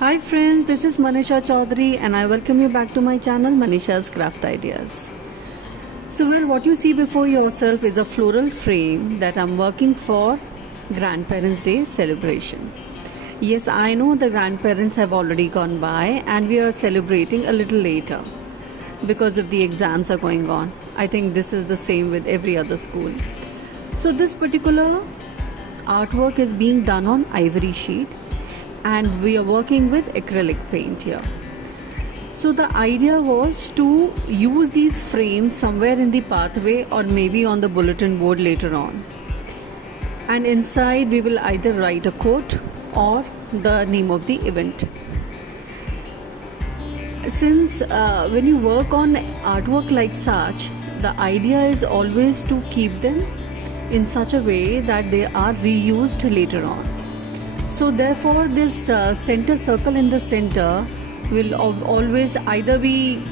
Hi friends, this is Manisha Chaudhary and I welcome you back to my channel Manisha's Craft Ideas. So what you see before yourself is a floral frame that I'm working for Grandparents' Day celebration. Yes, I know the grandparents have already gone by and we are celebrating a little later because of the exams are going on. I think this is the same with every other school. So this particular artwork is being done on ivory sheet and we are working with acrylic paint here. So the idea was to use these frames somewhere in the pathway or maybe on the bulletin board later on. And inside we will either write a quote or the name of the event. Since when you work on artwork like such, the idea is always to keep them in such a way that they are reused later on. So therefore this center circle in the center will always either be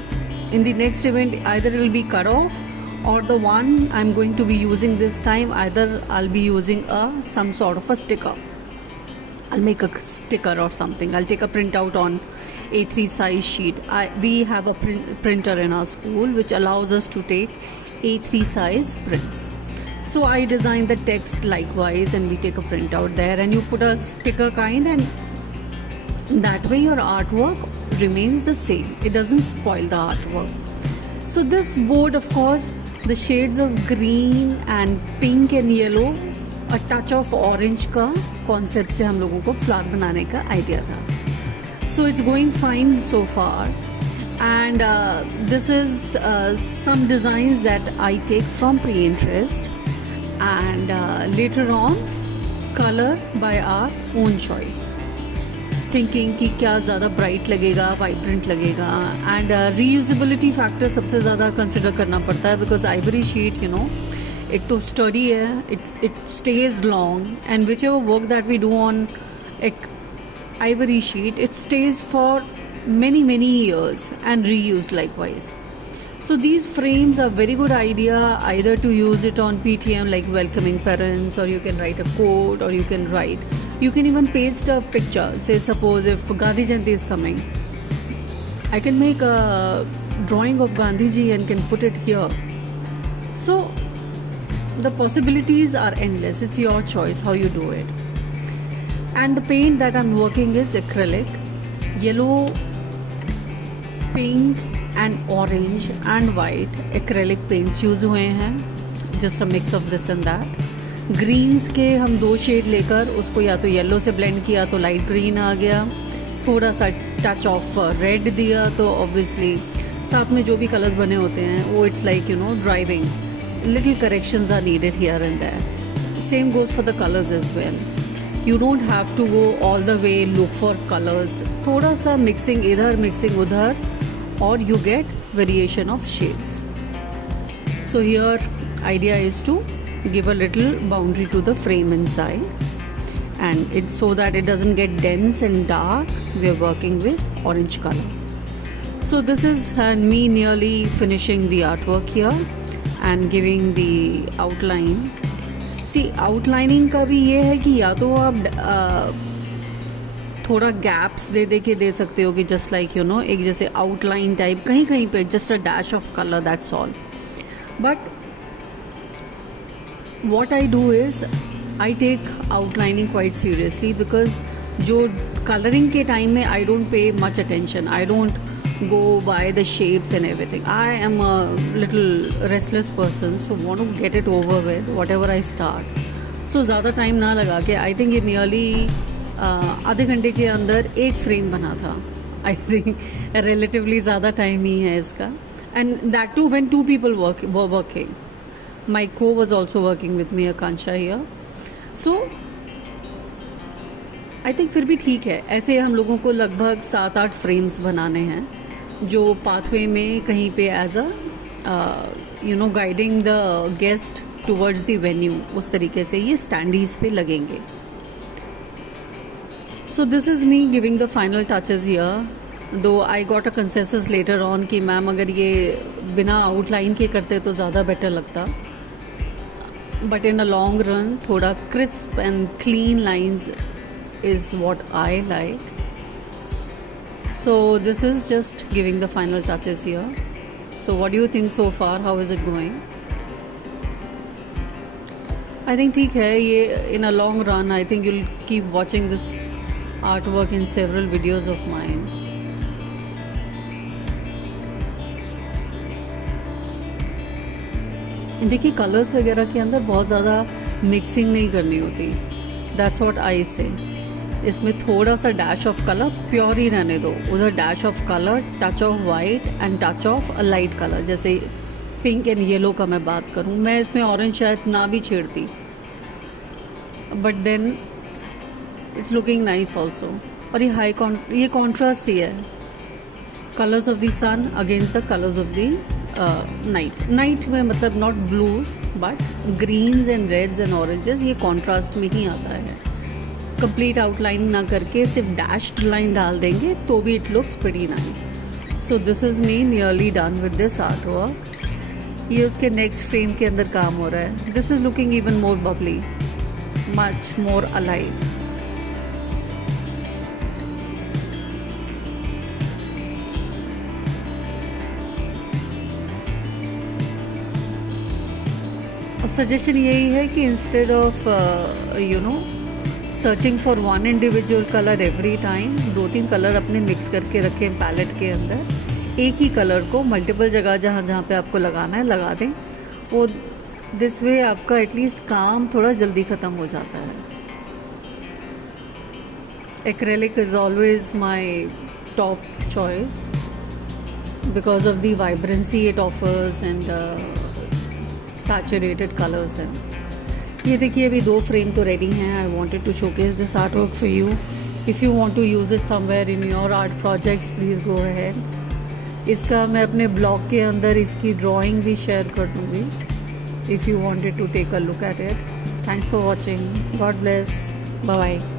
in the next event, either it will be cut off, or the one I'm going to be using this time, either I'll be using some sort of a sticker. I'll make a sticker or something. I'll take a printout on A3 size sheet. We have a printer in our school which allows us to take A3 size prints. So I designed the text likewise and we take a printout there and you put a sticker kind, and that way your artwork remains the same. It doesn't spoil the artwork. So this board, of course, the shades of green and pink and yellow, a touch of orange का concept से हम लोगों को flower बनाने का idea था. So it's going fine so far, and this is some designs that I take from Pinterest, and later on color by our own choice, thinking कि क्या ज़्यादा bright लगेगा, vibrant लगेगा, and reusability factor सबसे ज़्यादा consider करना पड़ता है, because ivory sheet, you know, एक तो sturdy है, it stays long, and whichever work that we do on ivory sheet, it stays for many years and reused likewise. So these frames are very good idea either to use it on PTM like welcoming parents, or you can write a quote, or you can even paste a picture. Say suppose if Gandhi Jayanti is coming, I can make a drawing of Gandhi ji and can put it here. So the possibilities are endless. It's your choice how you do it. And the paint that I'm working is acrylic, yellow, pink and orange and white acrylic paints use हुए हैं, just a mix of this and that. Greens के हम दो shade लेकर उसको या तो yellow से blend किया तो light green आ गया, थोड़ा सा touch of red दिया तो obviously साथ में जो भी colors बने होते हैं वो it's like, you know, driving. Little corrections are needed here and there. Same goes for the colors as well. You don't have to go all the way look for colors. थोड़ा सा mixing इधर mixing उधर, or you get variation of shades. So here idea is to give a little boundary to the frame inside, and it's so that it doesn't get dense and dark. We are working with orange color. So this is me nearly finishing the artwork here and giving the outline. See, outlining का भी ये है कि या तो आप थोड़ा gaps दे के दे सकते हो कि जस्ट लाइक यू नो एक जैसे आउटलाइन टाइप कहीं पे just a dash of colour, that's all. But what I do is I take outlining quite seriously, because जो कलरिंग के टाइम में I don't pay much attention, I don't go by the shapes and everything. I am a little restless person, so want to get it over with whatever I start. So ज़्यादा time ना लगा के I think ये nearly आधे घंटे के अंदर एक फ्रेम बना था. I think relatively ज़्यादा टाइम ही है इसका, and that too when two people were working. My co was also working with me, Akansha here. So I think फिर भी ठीक है. ऐसे हम लोगों को लगभग 7-8 फ्रेम्स बनाने हैं जो पाथवे में कहीं पे as a guiding the guest towards the venue, उस तरीके से ये स्टैंडीज पे लगेंगे. So this is me giving the final touches here, though I got a consensus letter on कि मैम अगर ये बिना आउटलाइन के करते तो ज़्यादा बेटर लगता, but in a long run थोड़ा crisp and clean lines is what I like. So this is just giving the final touches here. So what do you think so far? How is it going? I think ठीक है ये. In a long run I think you'll keep watching this artwork in several videos of mine. देखिए colours वगैरह के अंदर बहुत ज़्यादा mixing नहीं करनी होती. दैट्स व्हाट आई से. इसमें थोड़ा सा डैश ऑफ कलर प्योर ही रहने दो. उधर dash of colour, touch of white and touch of a light colour. जैसे पिंक एंड येलो का मैं बात करूँ, मैं इसमें ऑरेंज शायद ना भी छेड़ती, but then it's looking nice also. और ये कॉन्ट्रास्ट ही है. Colours of the sun against the colours of the night में मतलब not blues but greens and reds and oranges. ये कॉन्ट्रास्ट में ही आता है. कंप्लीट आउटलाइन ना करके सिर्फ डैश्ड लाइन डाल देंगे तो भी it looks pretty nice. So this is me nearly done with this art work. ये उसके नेक्स्ट फ्रेम के अंदर काम हो रहा है. This is looking even more Babli, much more alive. Suggestion यही है कि instead of searching for one individual colour every time, 2-3 colour अपने मिक्स करके रखें पैलेट के अंदर. एक ही कलर को मल्टीपल जगह जहाँ जहाँ पे आपको लगाना है लगा दें. वो दिस वे आपका एटलीस्ट काम थोड़ा जल्दी ख़त्म हो जाता है. Acrylic is always my top choice because of the vibrancy it offers and saturated colours हैं. ये देखिए अभी 2 फ्रेम तो रेडी हैं. I wanted to showcase this art work for you. If you want to use it somewhere in your art projects please go ahead. इसका मैं अपने blog के अंदर इसकी ड्राइंग भी शेयर कर दूँगी if you wanted to take a look at it. Thanks for watching. God bless. Bye bye.